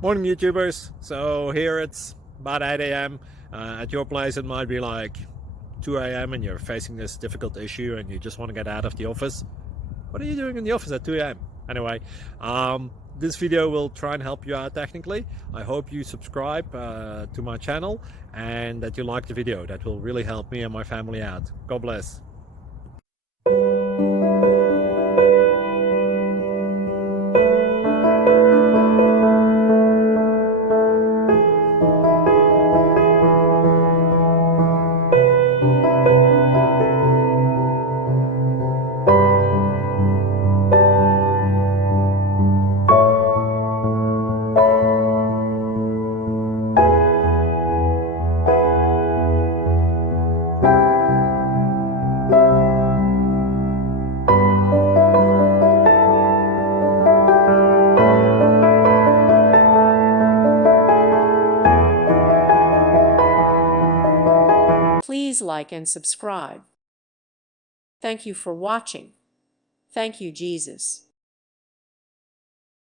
Morning YouTubers. So here it's about 8 a.m. At your place it might be like 2 a.m. and you're facing this difficult issue and you just want to get out of the office. What are you doing in the office at 2 a.m.? Anyway, this video will try and help you out technically. I hope you subscribe to my channel and that you like the video. That will really help me and my family out. God bless. Please like and subscribe. Thank you for watching. Thank you, Jesus.